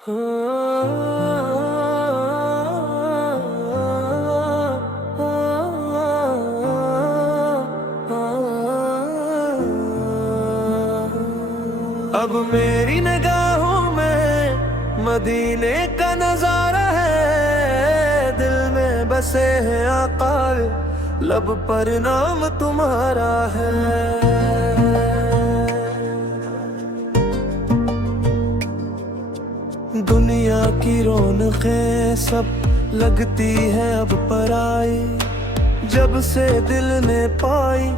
अब मेरी निगाहों में मदीने का नजारा है, दिल में बसे हैं आका, लब पर नाम तुम्हारा है। दुनिया की रौनकें सब लगती है अब पराई, जब से दिल ने पाई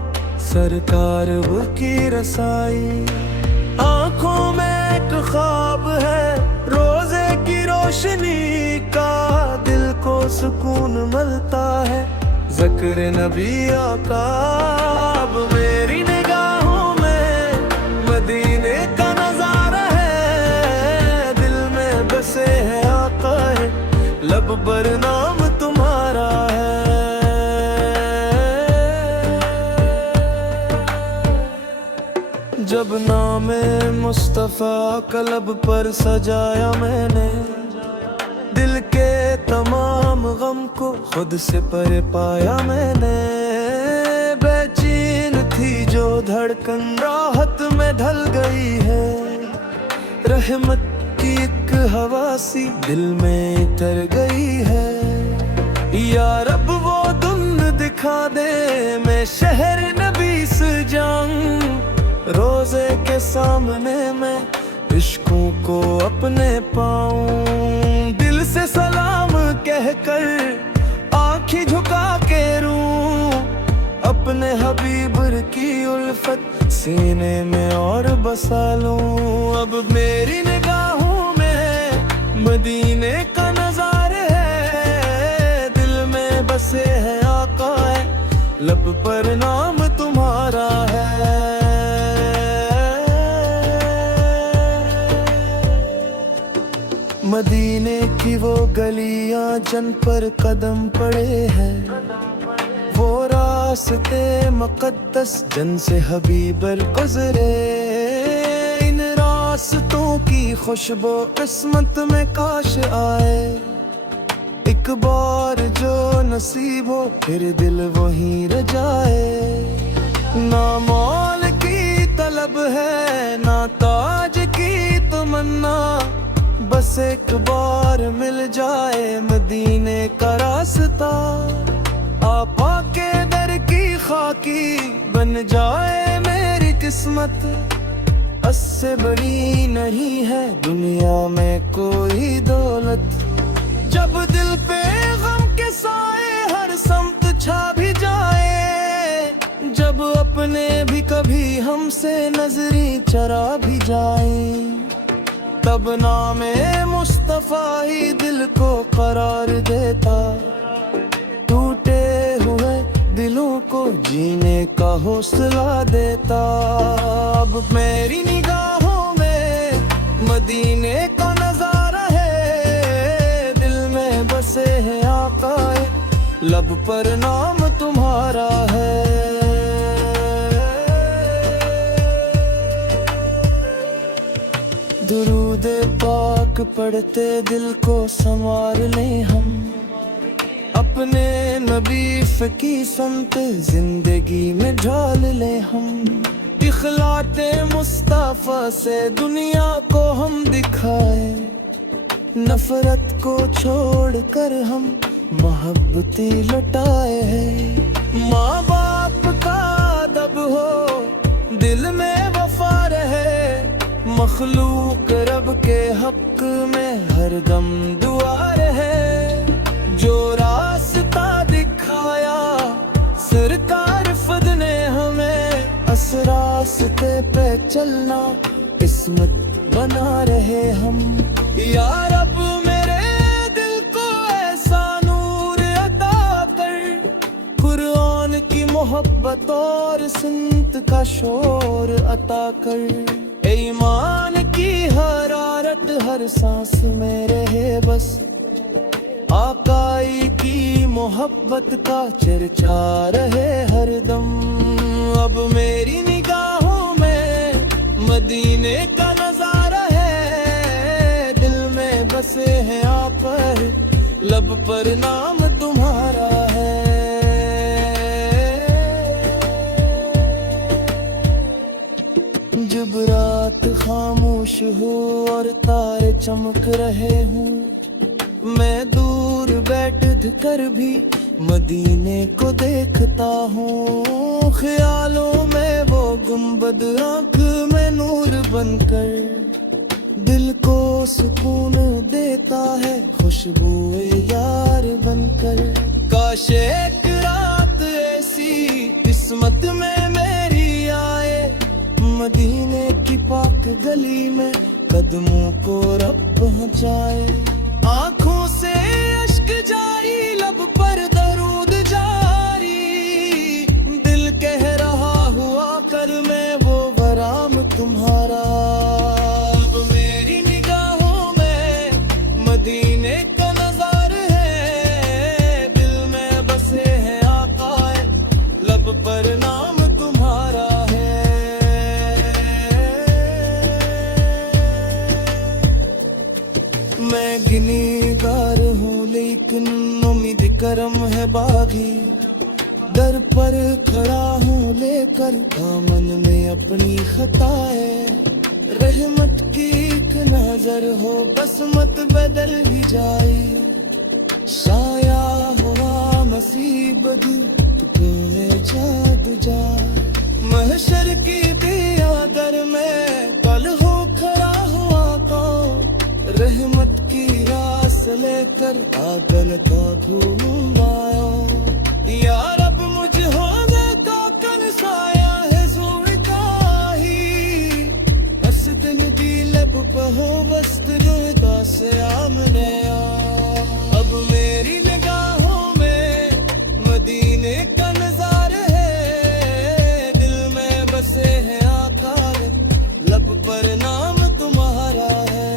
सरकार वो की रसाई। आँखों में एक ख्वाब है रोजे की रोशनी का, दिल को सुकून मिलता है ज़िक्र नबी आका। अब मेरी निगाहों में मदीने का नजारा है, दिल में बसे है आका है, लब पर नाम तुम्हारा है। जब नामे मुस्तफ़ा कलब पर सजाया मैंने, दिल के तमाम गम को खुद से परे पाया मैंने। बेचैन थी जो धड़कन राहत में ढल गई है, रहमत की एक हवा सी दिल में उतर गई है। या रब वो धुन दिखा दे मैं शहर नबी से जाऊं, रोजे के सामने मैं इश्कों को अपने पाऊं। दिल से सलाम कहकर आँखें झुका के रूं, अपने हबीब की उल्फत सीने में और बसा लूं। अब मेरी निगाहों में मदीने का नजारे है, दिल में बसे है आका है, लब पर नाम तुम्हारा है। मदीने की वो गलियां जन पर कदम पड़े हैं, वो रास्ते मुक़द्दस जन से हबीब गुज़रे। इन रास्तों की खुशबू किस्मत में काश आए, एक बार जो नसीब हो फिर दिल वहीं रह जाए। ना मौल की तलब है ना ताज की तमन्ना, बस एक बार मिल जाए मदीने का रास्ता। आपा के दर की खाकी बन जाए मेरी किस्मत, उससे बड़ी नहीं है दुनिया में कोई दौलत। जब दिल पे गम के साए हर समत छा भी जाए, जब अपने भी कभी हमसे नजरी चरा भी जाए, तब नामे मुस्तफ़ा ही दिल को करार देता। टूटे हुए दिलों को जीने का हौसला देता। अब मेरी निगाहों में मदीने का नजारा है, दिल में बसे हैं आका है, लब पर नाम तुम्हारा है। दुरूद पाक पढ़ते दिल को संवार ले हम, अपने नबी की संत जिंदगी में ढाल ले हम। इखलाते मुस्तफा से दुनिया को हम दिखाए, नफरत को छोड़कर हम मोहब्बती लुटाए हैं। माँ बाप का अदब हो दिल में वफा रहे, मखलूक रब के हक में हरदम दुआ रहे। जो रास्ता दिखाया सरकार फद ने हमें, इस रास्ते पे चलना किस्मत बना रहे हम। या रब मेरे दिल को ऐसा नूर अता कर, कुरान की मोहब्बत और सुन्नत का शोर अता कर। ईमान की हरारत हर सांस में रहे बस, आकाई की मोहब्बत का चर्चा रहे हरदम। अब मेरी निगाहों में मदीने का नजारा है, दिल में लब पर नाम तुम्हारा है। जब रात खामोश हो और तारे चमक रहे हूँ, मैं दूर बैठ कर भी मदीने को देखता हूँ। ख्यालों में वो गुंबद आँख में नूर बनकर दिल को सुकून देता है, खुशबुए यार बनकर। काश एक रात ऐसी किस्मत में मेरी आए, मदीने की पाक गली में कदमों को रब पहुँचाए। आँखों से अश्क जारी, लब पर दरूद जारी, दिल कह रहा हुआ कर मैं वो वराम तुम्हारा। अब मेरी निगाहों में मदीने का नज़ारा है, दिल में बसे हैं आका, लब पर नाम तुम्हारा है। मैं गिनीगार हूँ लेकिन उम्मीद करम है बागी, दर पर खड़ा हूँ लेकर दामन में अपनी खताएं। रहमत की एक नजर हो बस मत बदल ही जाए, साया हुआ मुसीबत तो है जादू जा। महशर की दियागर में कल हो खड़ा हुआ कौन, रहमत की रास लेकर आदल का ढूंढूंगा। या रब मुझ होने का कन साया है ज़ुल्फ़ा ही, हसद में दी लब पहो वस्त रुदा से आमने आ। अब मेरी निगाहों में मदीने का नज़ारा है, दिल में बसे हैं आका, लब पर नाम तुम्हारा है।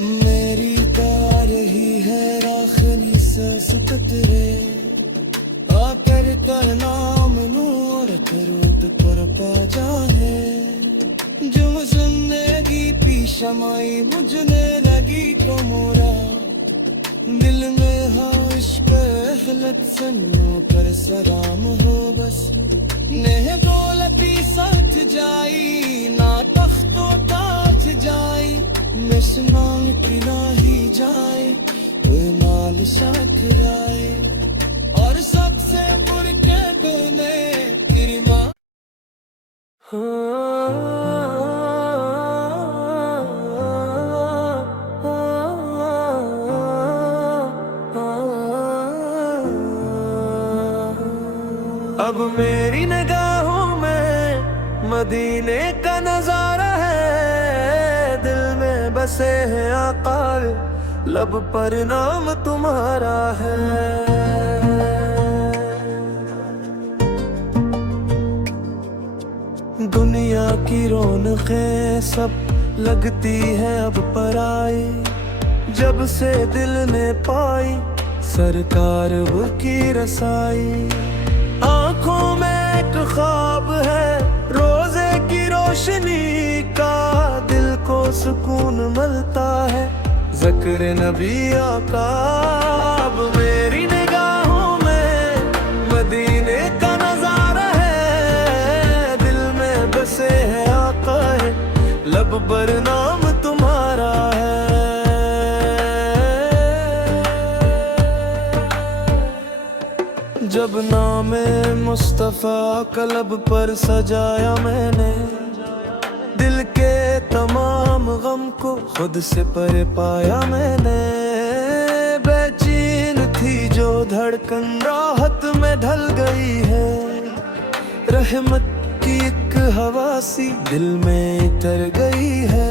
मेरी गा रही है आखिरी सांस कतरे, आकर का नाम नूर करूद पर पा जाए। जो जिंदगी पीशमाई बुझने लगी तो मोरा, दिल में हो इश्क अहलत सन्नो पर सलाम हो बस। नेह दौलती सच जाई ना तख्तो ताज जाई, मिसमाम की नाही जाए कोई नाल शाखराए। और सबसे बुर के बने तेरी माँ। अब मेरी निगाहों में मदीने का नज़ारा है, दिल में बसे हैं आका, लब पर नाम तुम्हारा है। दुनिया की रौनकें सब लगती है अब पराई, जब से दिल ने पाई सरकार वो की रसाई। आँखों में एक ख्वाब है रोजे की रोशनी का, दिल को सुकून मिलता है ज़िक्र नबी आका। अब मेरी निगाहों में मदीने का नज़ारा है, दिल में बसे हैं आका, लब पर नाम तुम्हारा है। जब नाम मुस्तफ़ा कलब पर सजाया मैंने, दिल के तमाम गम को खुद से परे पाया मैंने। बेचैन थी जो धड़कन राहत में ढल गई है, रहमत की एक हवा सी दिल में उतर गई है।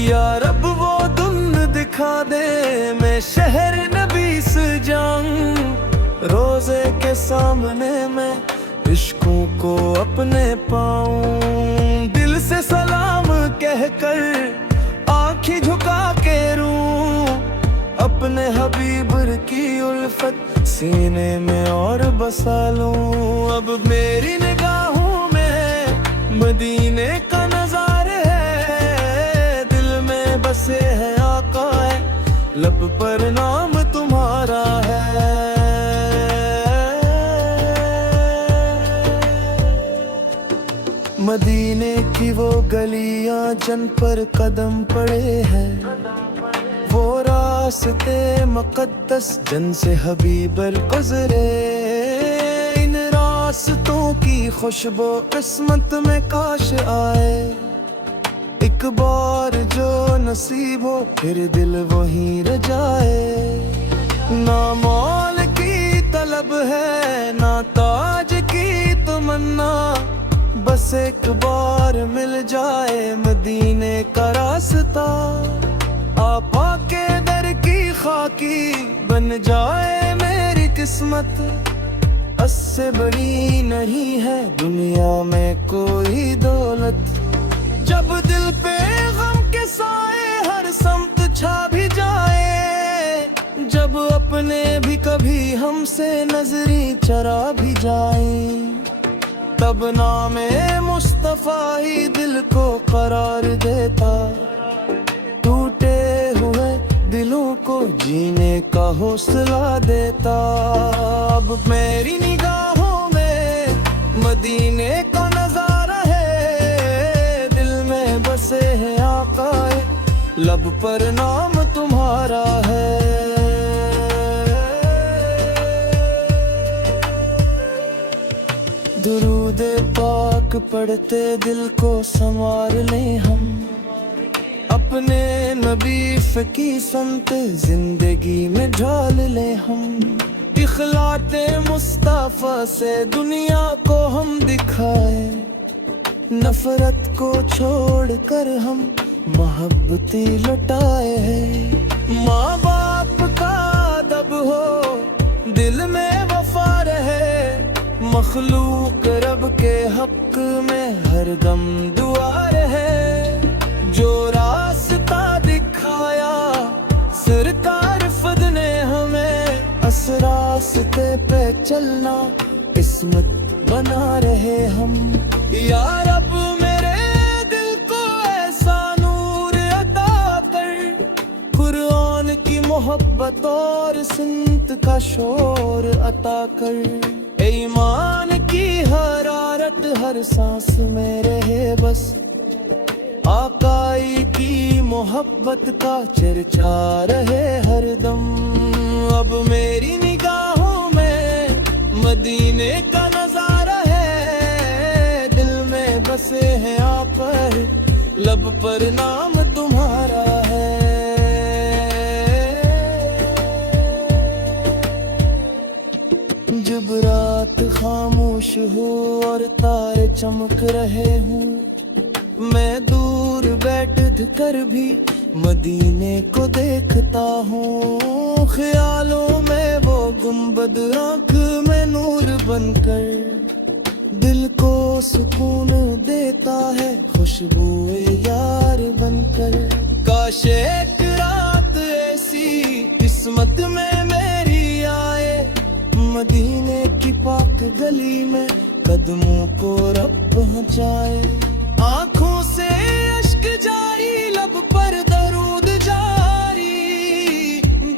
या रब वो धुन दिखा दे मैं शहर नबी से जाऊं, रोजे के सामने मैं इश्कों को अपने पाऊं। दिल से सलाम कहकर आँखें झुका के रूं, अपने हबीब की उल्फत सीने में और बसा लूं। अब मेरी निगाहों में मदीने का नज़ारा है, लब पर नाम तुम्हारा है। मदीने की वो गलियां जन पर कदम पड़े हैं, वो रास्ते मुक़द्दस जन से हबीबर गुज़रे। इन रास्तों की खुशबू किस्मत में काश आए, एक बार जो नसीब हो फिर दिल वहीं रह जाए। ना मौल की तलब है ना ताज की तमन्ना, बस एक बार मिल जाए मदीने का रास्ता। आपा के दर की खाकी बन जाए मेरी किस्मत, उससे बड़ी नहीं है दुनिया में कोई दौलत। जब दिल पे गम के साए हर समत छा भी जाए, जब अपने भी कभी हमसे नजरी चरा भी जाए, तब नामे मुस्तफा ही दिल को करार देता। टूटे हुए दिलों को जीने का हौसला देता। अब मेरी निगाहों में मदीने का नजारा है, दिल में बसे हैं आका, लब पर नाम तुम्हारा है। दुरूद पाक पढ़ते दिल को संवार लें हम, अपने नबी फकी संत जिंदगी में ढाल लें हम। इखलाते मुस्तफा से दुनिया को हम दिखाए, नफरत को छोड़कर हम मोहब्बती लुटाए हैं। माँ बाप का अदब हो दिल में वफा रहे, मखलूक रब के हक में हरदम दुआ रहे। जो रास्ता दिखाया सरकार फद ने हमें, इस रास्ते पे चलना किस्मत बना रहे हम। या रब मेरे दिल को ऐसा नूर अता कर, कुरान की मोहब्बत और सिंत का शोर अता कर। ईमान की हरारत हर सांस में रहे बस, आकाई की मोहब्बत का चर्चा रहे हरदम। अब मेरी निगाहों में मदीने का नजारा है, दिल में बसे हैं आप, लब पर नाम तुम्हारा है। जब रात खामोश हो और तारे चमक रहे हूँ, मैं दूर बैठ कर भी मदीने को देखता हूँ। ख्यालों में वो गुंबद आँख में नूर बनकर दिल को सुकून देता है, खुशबुए यार बनकर। काश एक रात ऐसी किस्मत में मेरी आए, मदीने की पाक गली में कदमों को रब पहुँचाए। आँखों से अश्क जारी, लब पर दरूद जारी,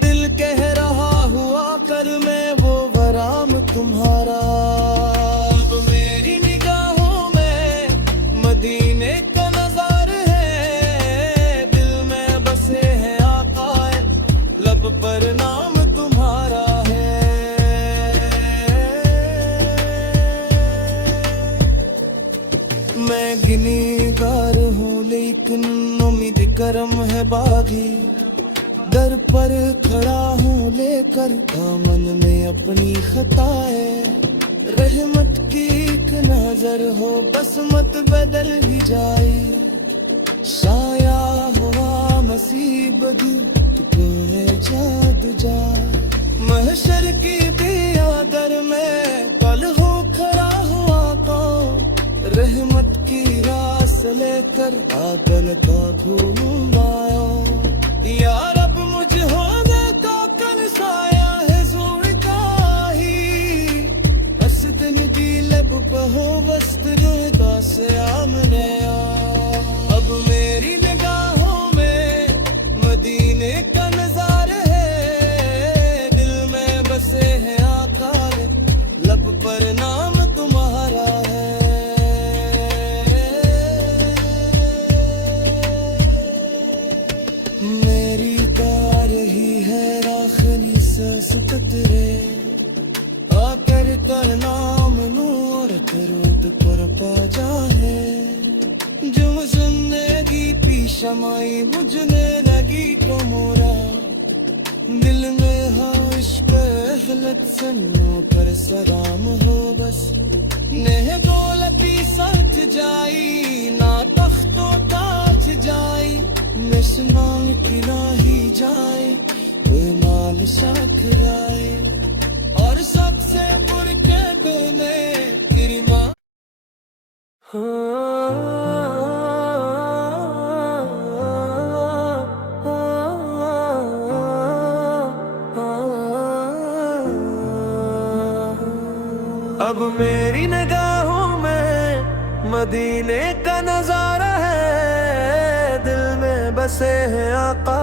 दिल कह रहा हुआ कर मैं वो वराम तुम्हारा। अब मेरी निगाहों में मदीने का नज़ारा है, दिल में बसे हैं आका, लब पर नाम तुम्हारा है। मैं गिनीगार हूँ लेकिन उम्मीद करम है बागी, दर पर खड़ा हूँ लेकर दामन में अपनी खताएं। रहमत की एक नजर हो बस मत बदल ही जाए, साया हुआ मुसीबत तो है जादू जा। महशर की दिया दर में कल हो खड़ा हुआ तो, रहमत की रास लेकर आगन का घूम आया। या रब मुझ होने का कल साया है जोड़ का ही, बस दिन की लब पे हो वस्त जुदा से आमने आ। अब मेरी निगाहों में मदीने का नजारा है, बरपा जाए। जुम जिंदगी पी शमाई बुझने लगी को मोरा, दिल में हो इश्क अहलत सन्नों पर सलाम हो बस। नेह दौलती सच जाई ना तख्तो ताज जाई, मिसमां खिलाही जाए बेमाल शाखराए। और सबसे बुर के गुने तेरी माँ अब मेरी निगाहों में मदीने का नजारा है। दिल में बसे हैं आका,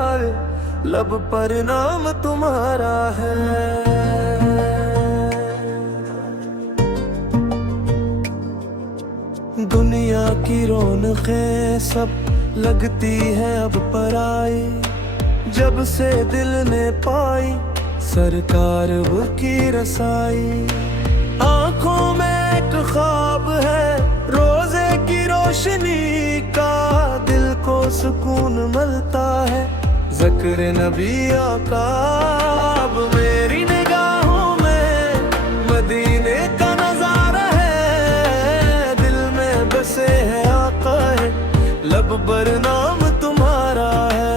लब पर नाम तुम्हारा है। दुनिया की रौनकें सब लगती है अब पराई, जब से दिल ने पाई सरकार वो की रसाई। आँखों में एक ख्वाब है रोजे की रोशनी का, दिल को सुकून मिलता है ज़िक्र नबी आका। अब मेरी निगाहों में मदीने का नजारा है। दिल में बसे हैं आका है, लब पर नाम तुम्हारा है।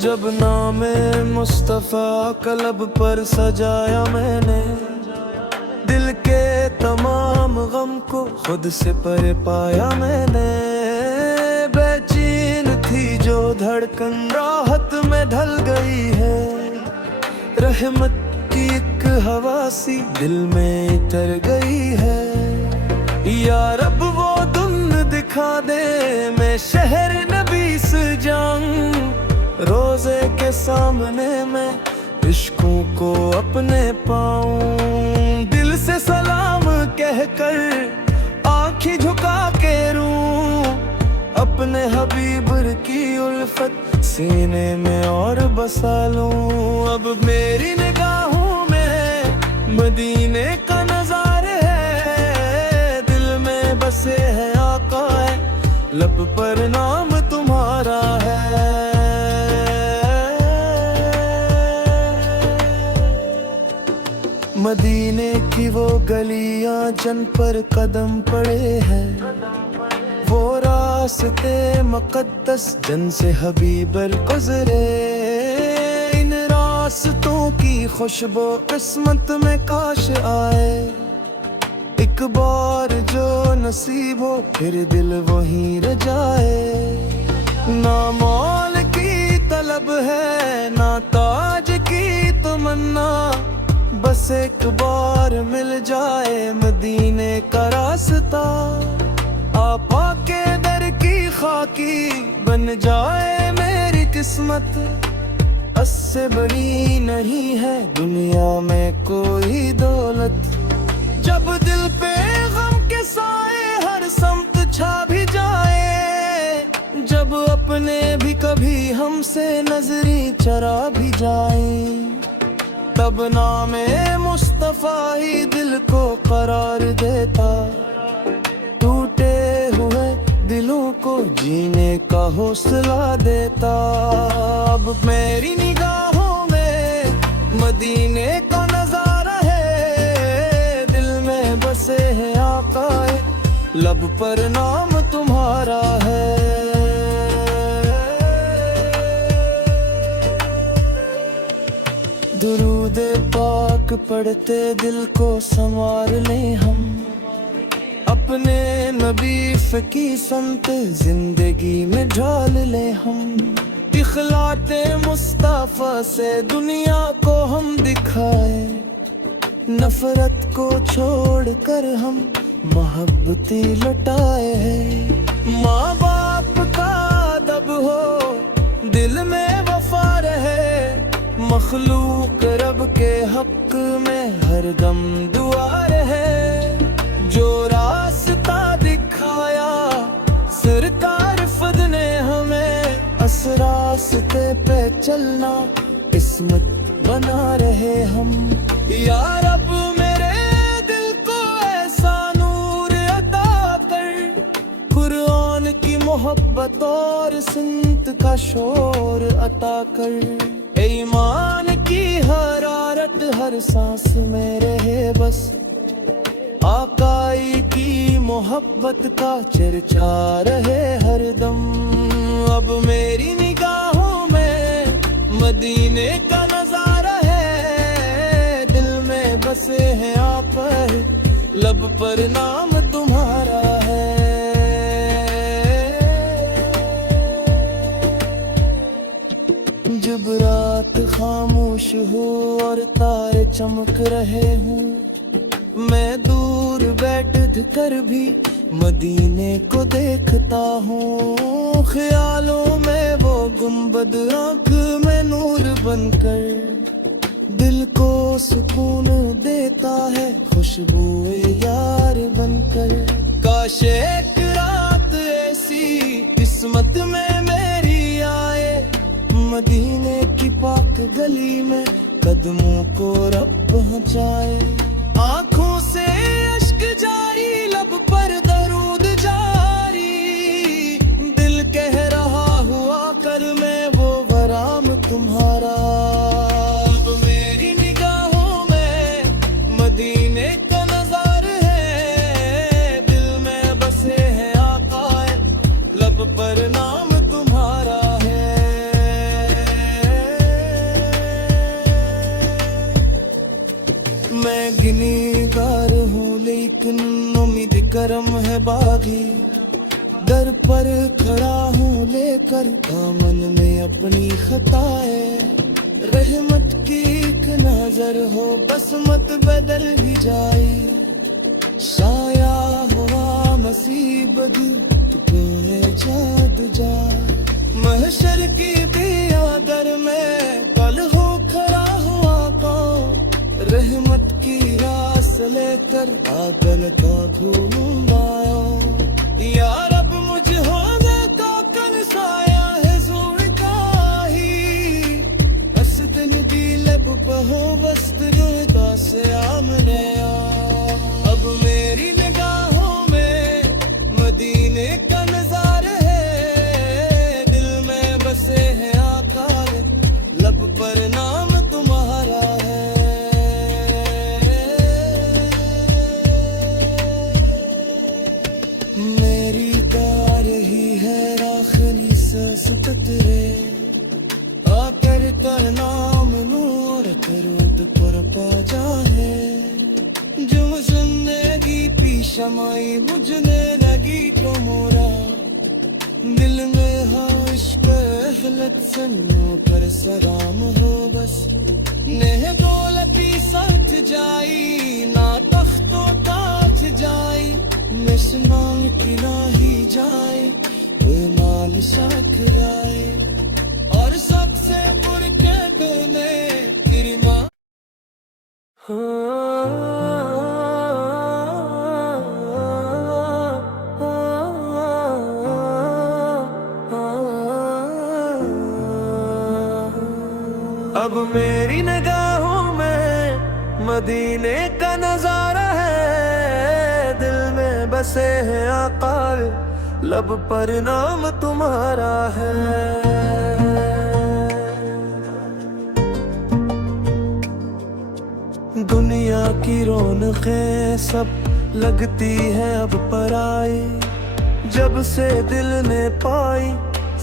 जब नामे मुस्तफ़ा कलब पर सजाया मैंने, दिल के तमाम गम को खुद से परे पाया मैंने। बेचैन थी जो धड़कन राहत में ढल गई है, रहमत की एक हवा सी दिल में उतर गई है। या रब वो धुन दिखा दे मैं शहर नबी से जाऊं, रोजे के सामने मैं इश्कों को अपने पाऊं। दिल से सलाम कहकर आँखें झुका के रूं, अपने हबीब की उल्फत सीने में और बसा लूं। अब मेरी निगाहों में मदीने का नजारा है। दिल में बसे हैं आका है, लब पर नाम तुम्हारा है। मदीने की वो गलियां जन पर कदम पड़े हैं, वो रास्ते मुक़द्दस जन से हबीब गुज़रे। इन रास्तों की खुशबू किस्मत में काश आए, एक बार जो नसीब हो फिर दिल वहीं रह जाए। ना मौल की तलब है ना ताज की तमन्ना, बस एक बार मिल जाए मदीने का रास्ता। आपा के दर की खाकी बन जाए मेरी किस्मत, उससे बड़ी नहीं है दुनिया में कोई दौलत। जब दिल पे गम के साए हर समत छा भी जाए, जब अपने भी कभी हमसे नजरी चरा भी जाए, तब नामे मुस्तफ़ा ही दिल को करार देता। टूटे हुए दिलों को जीने का हौसला देता। अब मेरी निगाहों में मदीने का नजारा है। दिल में बसे हैं आका है, लब पर नाम तुम्हारा है। दुरूद पाक पढ़ते दिल को संवार ले हम, अपने नबी फकी संत जिंदगी में ढाल ले हम। इखलाते मुस्तफा से दुनिया को हम दिखाए, नफरत को छोड़कर हम मोहब्बती लौटाए हैं। माँ बाप का अदब हो दिल में वफा रहे, मखलूक रब के हक में हरदम दुआ रहे। जो रास्ता दिखाया सरकार फद ने हमें, इस रास्ते पे चलना किस्मत बना रहे हम। शोर अता कर। ईमान की हरारत हर सांस में रहे बस, आकाई की मोहब्बत का चर्चा रहे हरदम। अब मेरी निगाहों में मदीने का नजारा है, दिल में बसे हैं आप, लब पर नाम तुम्हारा है। जब रात खामोश हो और तारे चमक रहे हूँ, मैं दूर बैठ कर भी मदीने को देखता हूँ। ख्यालों में वो गुंबद आँख में नूर बनकर दिल को सुकून देता है, खुशबुए यार बनकर। काश एक रात ऐसी किस्मत में मेरी आए, मदीने की पाक गली में कदमों को रब पहुँचाए। आँखों से अश्क जारी, लब पर दरूद जारी, दिल कह रहा हुआ कर मैं वो वराम तुम्हारा। अब मेरी निगाहों में मदीने का नज़ार है, दिल में बसे हैं आका, लब पर नाम तुम्हारा है। मैं गिनीगार हूँ लेकिन उम्मीद करम है बागी, दर पर खड़ा हूँ लेकर दामन में अपनी खताएं। रहमत की एक नजर हो बस मत बदल ही जाए, साया हुआ मुसीबत तू है जादू जा। महशर की दिया दर में कल हो खड़ा हुआ कौन, रहमत की रास लेकर आदल का धूम लाया। या रब मुझ होने का कल साया है जोर का ही, हस दिन की लब पहो वस्त रुदा से आमने आ। अब मेरी निगाहों में मदीने का नज़ारा है, दिल में बसे हैं आका, लब पर नाम तुम्हारा है। मेरी गा रही है आखिरी सांस कतरे, आकर कर नाम नूर करोड़ पर पा जाए। जुम जिंदगी पी शमाई बुझने लगी तो मोरा, दिल में हो इश्क अहलत सन्नों पर सलाम हो बस। नेह दौलती साथ जाई ना तख्तो ताज जाई, मिशनांग की नाही जाए वे माल शाखराए। और सबसे पुर के देने तेरी माँ। अब मेरी निगाहों में मदीने का नजारा है, दिल में बसे हैं आका, लब पर नाम तुम्हारा है। दुनिया की रौनकें सब लगती है अब पराई, जब से दिल ने पाई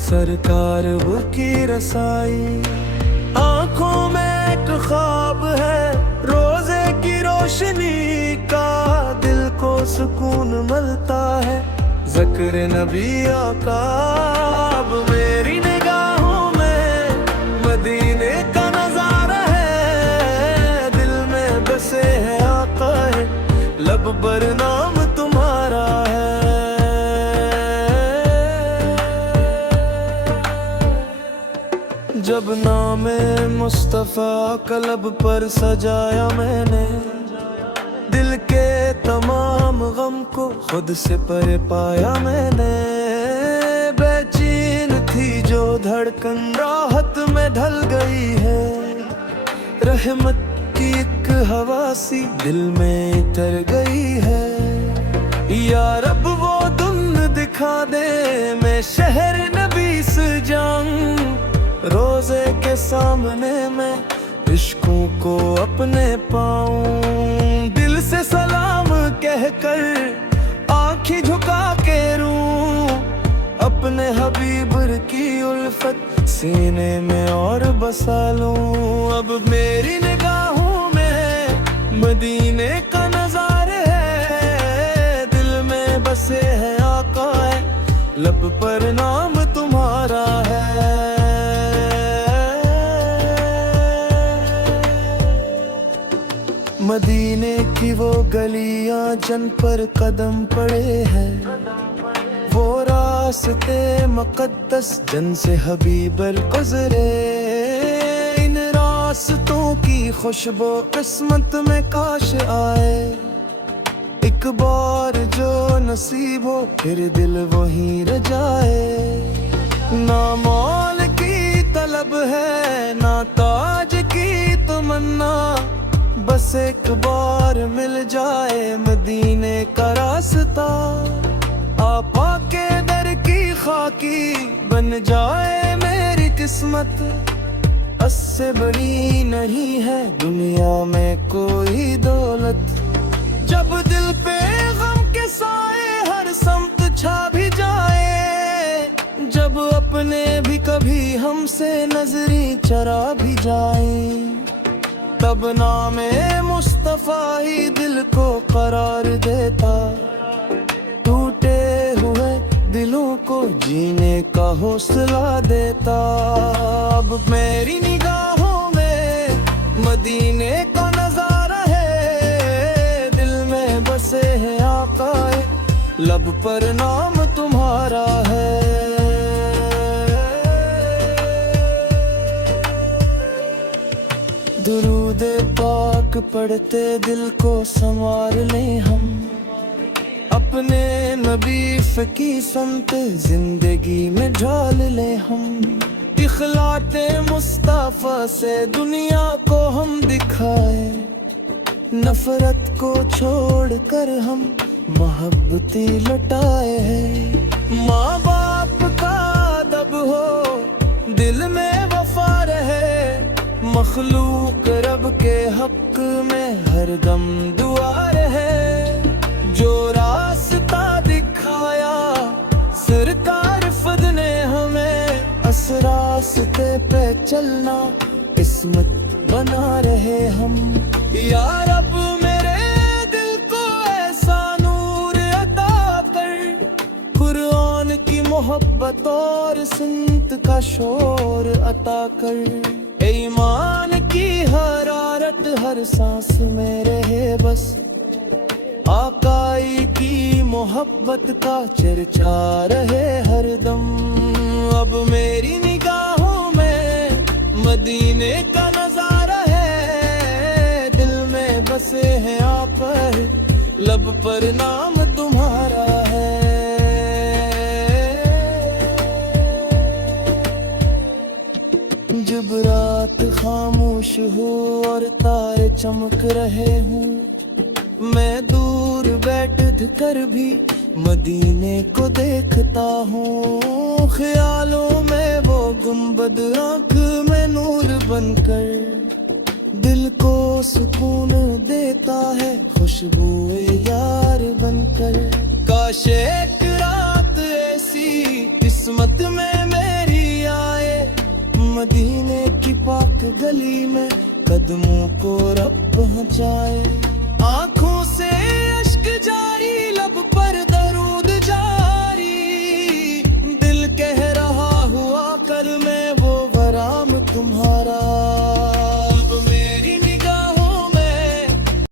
सरकार वो की रसाई। आँखों में एक ख्वाब है रोजे की रोशनी का, दिल को सुकून मिलता है ज़िक्र नबी आका। अब मेरी निगाहों में मदीने का नज़ारा है, दिल में बसे हैं आका, लब पर नाम तुम्हारा है। जब नामे मुस्तफ़ा कलब पर सजाया मैंने, दिल के तमाम गम को खुद से परे पाया मैंने। बेचैन थी जो धड़कन राहत में ढल गई है, रहमत की एक हवा सी दिल में उतर गई है। या रब वो धुन दिखा दे, मैं शहर नबी से जाऊं। रोजे के सामने मैं इश्कों को अपने पाऊं। दिल से सलाम कहकर आँखें झुका के रूं। अपने हबीब की उल्फत सीने में और बसा लूं। अब मेरी निगाहों में मदीने का नज़ारा है। दिल में बसे है आका है, लब पर नाम तुम्हारा है। मदीने की वो गलियां जिन पर कदम पड़े हैं, वो रास्ते मुक़द्दस जिनसे हबीब गुज़रे। इन रास्तों की खुशबू किस्मत में काश आए। एक बार जो नसीब हो फिर दिल वहीं रह जाए। ना मौल की तलब है ना ताज की तमन्ना, बस एक बार मिल जाए मदीने का रास्ता। आपा के दर की खाकी बन जाए मेरी किस्मत। उससे बड़ी नहीं है दुनिया में कोई दौलत। जब दिल पे गम के साए हर समत छा भी जाए, जब अपने भी कभी हमसे नजरी चरा भी जाए, तब नामे मुस्तफा ही दिल को करार देता। टूटे हुए दिलों को जीने का हौसला देता। अब मेरी निगाहों में मदीने का नज़ारा है। दिल में बसे हैं आका है, लब पर नाम तुम्हारा है। दुरूदे पाक पढ़ते दिल को संवार लें हम। अपने नबी की संत जिंदगी में ढाल ले हम। इखलाते मुस्तफा से दुनिया को हम दिखाए। नफरत को छोड़कर हम मोहब्बती लुटाए हैं। माँ बाप का अदब हो दिल में वफा रहे। मखलूक रब के हक में हरदम दुआ रहे। जो रास्ता दिखाया सरकार फद ने हमें, इस रास्ते पे चलना किस्मत बना रहे हम। या रब मेरे दिल को ऐसा नूर अता कर, कुरान की मोहब्बत और सुन्नत का शोर अता कर। ईमान की हरारत हर सांस में रहे बस। आकाई की मोहब्बत का चर्चा रहे हरदम। अब मेरी निगाहों में मदीने का नज़ारा है। दिल में बसे हैं आप पर, लब पर नाम तुम्हारा है। जब रात खामोश हो और तारे चमक रहे हूँ, मैं दूर बैठ कर भी मदीने को देखता हूँ। ख्यालों में वो गुंबद आँख में नूर बनकर दिल को सुकून देता है, खुशबुए यार बनकर। काश एक रात ऐसी किस्मत में मेरी आए, मदीने की पाक गली में कदमों को रब पहुँचाए। आँखों से